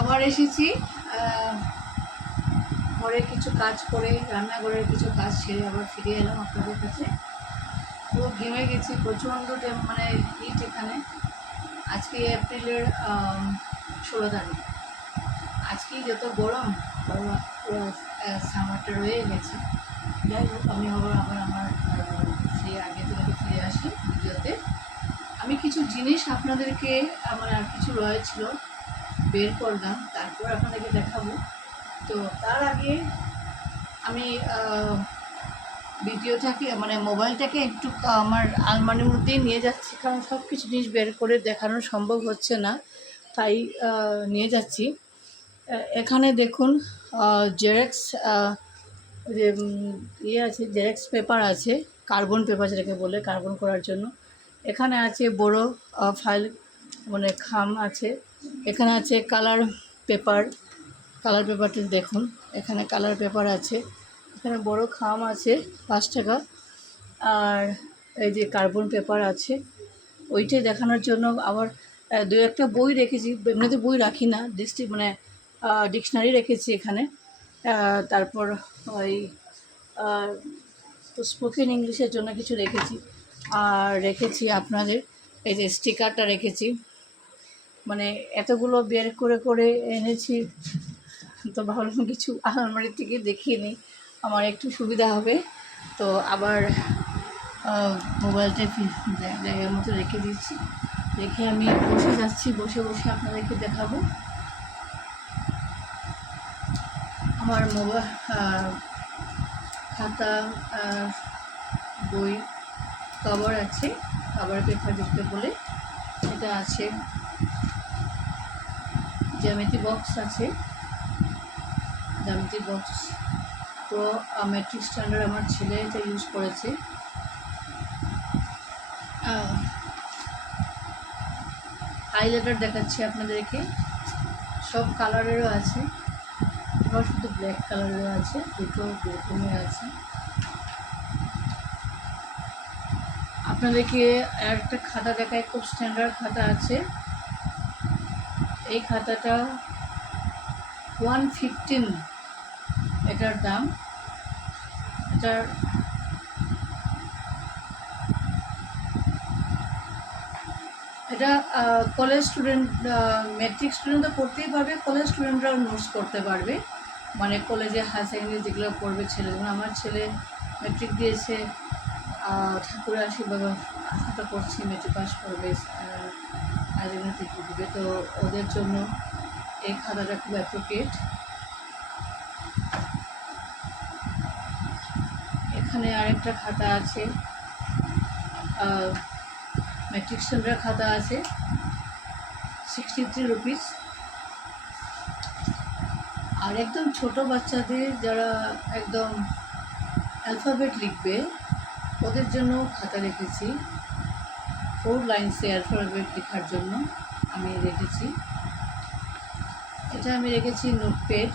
আবার এসেছি ঘরের কিছু কাজ করে, রান্নাঘরের কিছু কাজ সেরে আবার ফিরে এলাম আপনাদের কাছে। পুরো ঘেমে গেছি, প্রচণ্ড মানে হিট এখানে। আজকে এপ্রিলের 16 তারিখ। আজকেই যত গরম, পুরো সামারটা রয়ে গেছে। যাই হোক, আমি আবার আবার আমার সেই আগে থেকে ফিরে আসি ভিডিওতে। আমি কিছু জিনিস আপনাদেরকে, আমার আর কিছু রয়েছিল বের করলাম, তারপর আপনাদেরকে দেখাবো। তো তার আগে আমি ভিডিওটাকে মানে মোবাইলটাকে একটু আমার আলমারির মধ্যেই নিয়ে যাচ্ছি, কারণ সব কিছু জিনিস বের করে দেখানো সম্ভব হচ্ছে না, তাই নিয়ে যাচ্ছি। এখানে দেখুন জেরক্স যে ইয়ে আছে, জেরক্স পেপার আছে, কার্বন পেপার যেটাকে বলে কার্বন করার জন্য। এখানে আছে বড় ফাইল মানে খাম আছে। এখানে আছে কালার পেপার, কালার পেপারটা দেখুন, এখানে কালার পেপার আছে। এখানে বড় খাম আছে 5 টাকা। আর এই যে কার্বন পেপার আছে, ওইটাই দেখানোর জন্য। আবার দু একটা বই রেখেছি, এমনিতে বই রাখি না, মানে ডিকশনারি রেখেছি এখানে। তারপর ওই স্পোকেন ইংলিশের জন্য কিছু রেখেছি। আর রেখেছি আপনাদের এই যে স্টিকারটা রেখেছি। মানে এতগুলো বের করে করে এনেছি, তো ভাবলাম কিছু আলমারি থেকে দেখিয়ে নিই, আমার একটু সুবিধা হবে। তো আবার মোবাইলটা জায়গার মতো রেখে দিচ্ছি, রেখে আমি বসে যাচ্ছি, বসে বসে আপনাদেরকে দেখাবো। আমার মোবাইল, খাতা, বই, কভার আছে, কভার পেপার যেটা বলে এটা আছে। জ্যামিতি বক্স আছে, জ্যামিতি বক্স পুরো মেট্রিক স্ট্যান্ডার্ড আমার ছেলে এটা ইউজ করেছে। হাইলাইটার দেখাচ্ছি আপনাদেরকে, সব কালারেরও আছে, আবার শুধু ব্ল্যাক কালারেরও আছে, দুটো রকমের আছে। আপনাদেরকে আর একটা খাতা দেখায়, খুব স্ট্যান্ডার্ড খাতা আছে। এই খাতাটা 115 এটার দাম। এটার এটা কলেজ স্টুডেন্ট, মেট্রিক স্টুডেন্ট তো পড়তেই পারবে, কলেজ স্টুডেন্টরাও নোটস করতে পারবে। মানে কলেজে হায়ার সেকেন্ডারি যেগুলো পড়বে ছেলে, যেমন আমার ছেলে মেট্রিক দিয়েছে, ঠাকুরের আশীর্বাদ আশা করছি মেট্রিক পাস করবে, হায়ার সেকেন্ডারি দিবে, তো ওদের জন্য এই খাতাটা খুব অ্যাপ্রোপ্রিয়েট। এখানে আরেকটা খাতা আছে, মেট্রিক স্টুডেন্টের খাতা আছে, 63 রুপিস। আর একদম ছোট বাচ্চাদের যারা একদম অ্যালফাবেট লিখবে ওদের জন্য খাতা রেখেছি, 4 লাইন্সে অ্যালফাবেট লেখার জন্য আমি রেখেছি। এটা আমি রেখেছি নোটপ্যাড,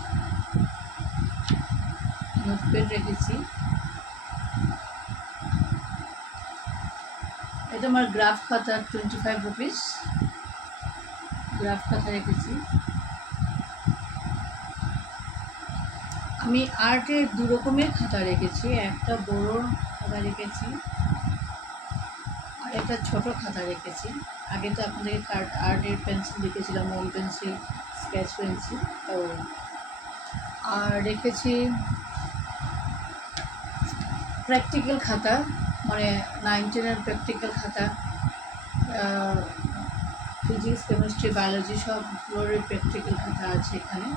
রেখেছি। এটা আমার গ্রাফ খাতা, 25 রুপিস, গ্রাফ খাতা রেখেছি। আমি আর্টের 2 রকমের খাতা রেখেছি, একটা বড় খাতা রেখেছি আর একটা ছোট খাতা রেখেছি। আগে তো আপনাদেরকে আর্টের পেন্সিল রেখেছিলাম, মোল পেন্সিল, স্কেচ পেন্সিল। তো আর রেখেছি প্র্যাকটিক্যাল খাতা, মানে 9-10-এর প্র্যাকটিক্যাল খাতা, ফিজিক্স, কেমিস্ট্রি, বায়োলজি সবগুলোরই প্র্যাকটিক্যাল খাতা আছে এখানে,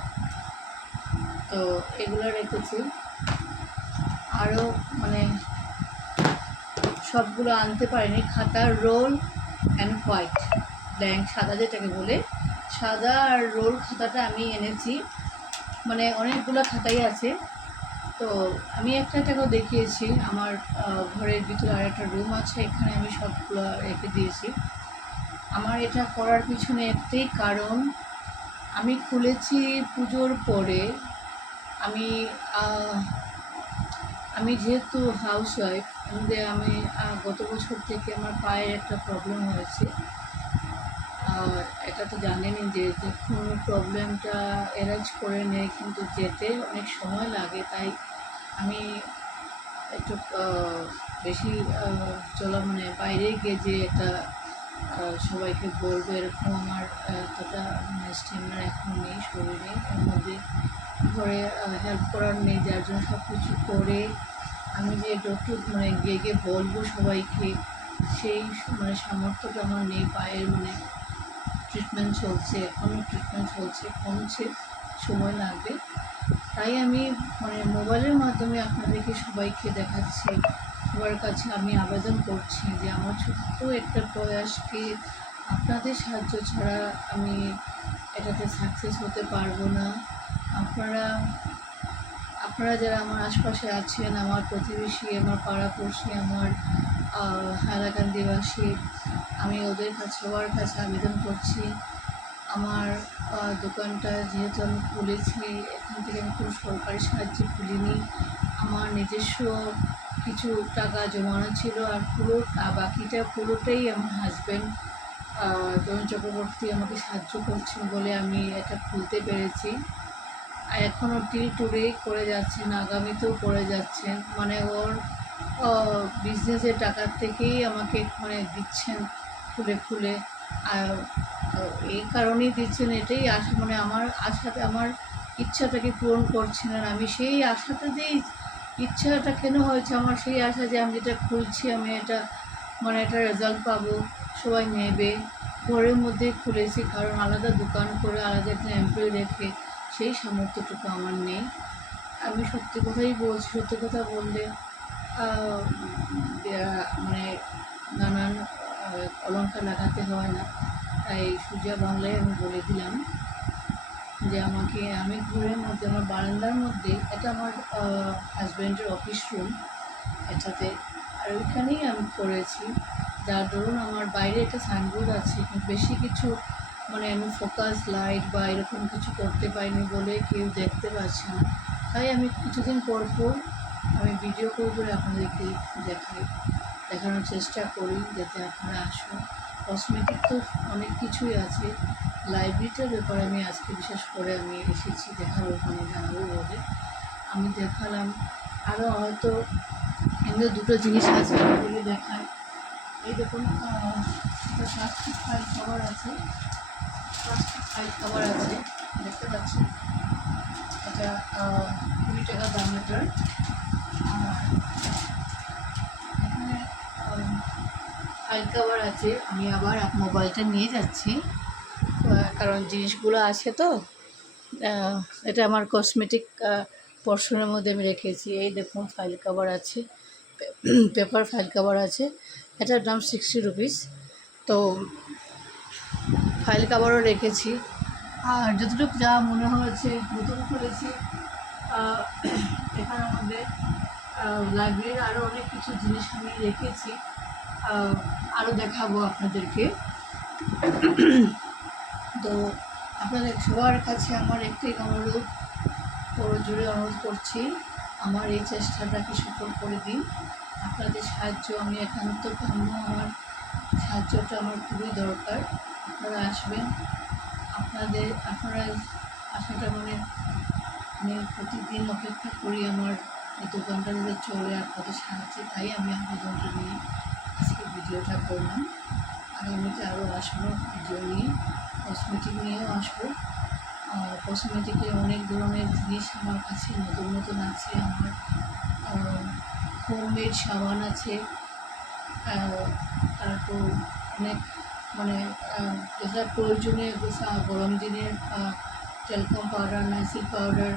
তো এগুলো রেখেছি। আরও মানে সবগুলো আনতে পারিনি, খাতা রোল অ্যান্ড হোয়াইট, ব্ল্যাঙ্ক সাদা যেটাকে বলে, সাদা আর রোল খাতাটা আমি এনেছি। মানে অনেকগুলো খাতাই আছে, তো আমি একটা করে দেখিয়েছি। আমার ঘরের ভিতরে আর একটা রুম আছে, এখানে আমি সবগুলো রেখে দিয়েছি। আমার এটা করার পিছনে একটাই কারণ, আমি খুলেছি পুজোর পরে। আমি আমি যেহেতু হাউসওয়াইফ, আমি গত বছর থেকে আমার পায়ের একটা প্রবলেম হয়েছে, আর এটা তো জানেনই যে কোনো প্রবলেমটা অ্যারেঞ্জ করে নেয়, কিন্তু যেতে অনেক সময় লাগে। তাই আমি একটু বেশি চলা মানে বাইরে গিয়ে যে এটা সবাইকে বলবো এরকম আমার এতটা মানে স্ট্যামিনা এখন নেই শরীরে, এর মধ্যে ঘরে হেল্প করার নেই, যার জন্য সব কিছু করে আমি যে একটু মানে গিয়ে গিয়ে বলবো সবাইকে, সেই মানে সামর্থ্যটা আমার নেই। পায়ের মানে ট্রিটমেন্ট চলছে, এখনও ট্রিটমেন্ট চলছে, কমছে, সময় লাগবে। তাই আমি মানে মোবাইলের মাধ্যমে আপনাদেরকে সবাইকে দেখাচ্ছি, সবার কাছে আমি আবেদন করছি যে আমার ছোট্ট একটা প্রয়াসকে আপনাদের সাহায্য ছাড়া আমি এটাতে সাকসেস হতে পারবো না। আপনারা আপনারা যারা আমার আশপাশে আছেন, আমার প্রতিবেশী, আমার পাড়াপড়শি, আমার হাইলাকান্দিবাসী, আমি ওদের কাছে সবার কাছে আবেদন করছি, আমার দোকানটা যেহেতু আমি খুলেছি, এখান থেকে আমি কোনো সরকারি সাহায্যে খুলিনি, আমার নিজস্ব কিছু টাকা জমানো ছিল, আর বাকিটা পুরোটাই আমার হাজব্যান্ড তরুণ চক্রবর্তী আমাকে সাহায্য করছেন বলে আমি এটা খুলতে পেরেছি। আর এখনও টিল টুডে করে যাচ্ছেন, আগামীতেও করে যাচ্ছেন, মানে ওর বিজনেসের টাকার থেকেই আমাকে মানে দিচ্ছেন খুলে খুলে। আর এই কারণেই দিচ্ছেন, এটাই আশা, মানে আমার আশাতে আমার ইচ্ছাটাকে পূরণ করছেন। আর আমি সেই আশাতে দিয়েই, ইচ্ছাটা কেন হয়েছে আমার, সেই আশা যে আমি যেটা খুলছি আমি এটা মানে একটা রেজাল্ট পাবো, সবাই নেবে। ঘরের মধ্যে খুলেছি, কারণ আলাদা দোকান করে আলাদা একটা এমপ্লয়ি রেখে সেই সামর্থ্যটুকু আমার নেই। আমি সত্যি কথাই বলছি, সত্যি কথা বললে মানে নানান অলংকার লাগাতে হয় না। তাই সোজা বাংলায় আমি বলে দিলাম যে আমি ঘরের মধ্যে, আমার বারান্দার মধ্যে, এটা আমার হাজব্যান্ডের অফিস রুম এটাতে, আর ওইখানেই আমি করেছি। যার দরুন আমার বাইরে একটা সাইনবোর্ড আছে, কিন্তু বেশি কিছু মানে আমি ফোকাস লাইট বা এরকম কিছু করতে পারিনি বলে কেউ দেখতে পাচ্ছে না। তাই আমি কিছুদিন পর পর আমি ভিডিও করে আপনাদেরকে দেখানোর চেষ্টা করি, যাতে আপনারা আসুন। কসমেটিক তো অনেক কিছুই আছে, লাইব্রেরিটার ব্যাপারে আমি আজকে বিশেষ করে আমি এসেছি দেখাবো, মানে জানাবো বলে আমি দেখালাম। আরও হয়তো এমনি দুটো জিনিস আছে বলে দেখায়। এই দেখুন, একটা প্লাস্টিক ফাইল কভার আছে, প্লাস্টিক ফাইল কভার আছে, দেখতে পাচ্ছেন। এটা 20 টাকা দাম এটার। আর এখানে ফাইল কভার আছে। আমি আবার মোবাইলটা নিয়ে যাচ্ছি, কারণ জিনিসগুলো আছে তো। এটা আমার কসমেটিক পর্শনের মধ্যে আমি রেখেছি। এই দেখুন ফাইল কভার আছে, পেপার ফাইল কভার আছে, এটার দাম 60 রুপিস। তো ফাইল কভারও রেখেছি। আর যতটুকু যা মনে হয়েছে নতুন খুলেছি, এখানের মধ্যে লাইব্রেরির আরও অনেক কিছু জিনিস আমি রেখেছি, আরও দেখাবো আপনাদেরকে। তো আপনাদের সবার কাছে আমার একটাই অনুরোধ, জোরে অনুরোধ করছি, আমার এই চেষ্টাটাকে সফল করে দিন। আপনাদের সাহায্য আমি একান্ত কাম্য, আমার সাহায্যটা আমার খুবই দরকার। আপনারা আসবেন, আপনারা আসাটা মানে আমি প্রতিদিন অপেক্ষা করি আমার এই দোকানটা যাতে চলে আপনাদের সাহায্যে। তাই আমি আবেদনটা নিয়ে আজকে ভিডিওটা করলাম। আগামীতে আরও আসবো ভিডিও নিয়ে, কসমেটিক নিয়েও আসবো। কসমেটিকের অনেক ধরনের জিনিস আমার কাছে নতুন নতুন আছে। আমার হোমমেড সাবান আছে, তারপর অনেক মানে যেটা প্রয়োজনীয় গরম দিনের talcum powder, Nycil powder,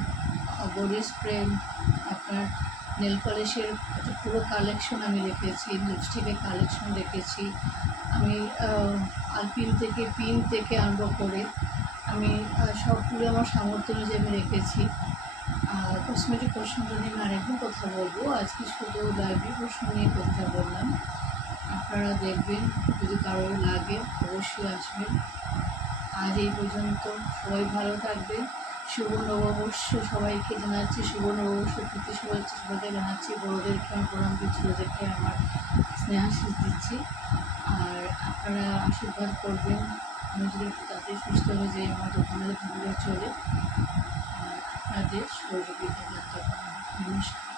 body spray, আপনার নেল পলিশের একটা পুরো কালেকশন আমি রেখেছি, লিপস্টিকের কালেকশন রেখেছি আমি। আলপিন থেকে পিন থেকে আরম্ভ করে আমি সবগুলো আমার সামর্থ্য অনুযায়ী আমি রেখেছি। কসমেটিক প্রশ্নটা নিয়ে আমি আরেকদিন কথা বলবো, আজকে শুধু লাইব্রেরি প্রশ্ন নিয়ে কথা বললাম। আপনারা দেখবেন, যদি কারোর লাগে অবশ্যই আসবেন। আজ এই পর্যন্ত, সবাই ভালো থাকবেন। শুভ নববর্ষ সবাইকে জানাচ্ছি, শুভ নববর্ষ প্রীতি শুভেচ্ছা সবাইকে জানাচ্ছি। বড়োদেরকে আমার প্রণাম দিচ্ছি, ছোটোদেরকে আমার স্নেহাশিস দিচ্ছি। আর আপনারা আশীর্বাদ করবেন। আমি যদি একটু তাড়াতাড়ি সুস্থ হয়ে যাই, আমার দোকানে ভালো চলে, আর আপনাদের সহযোগিতা করতে পারেন। নমস্কার।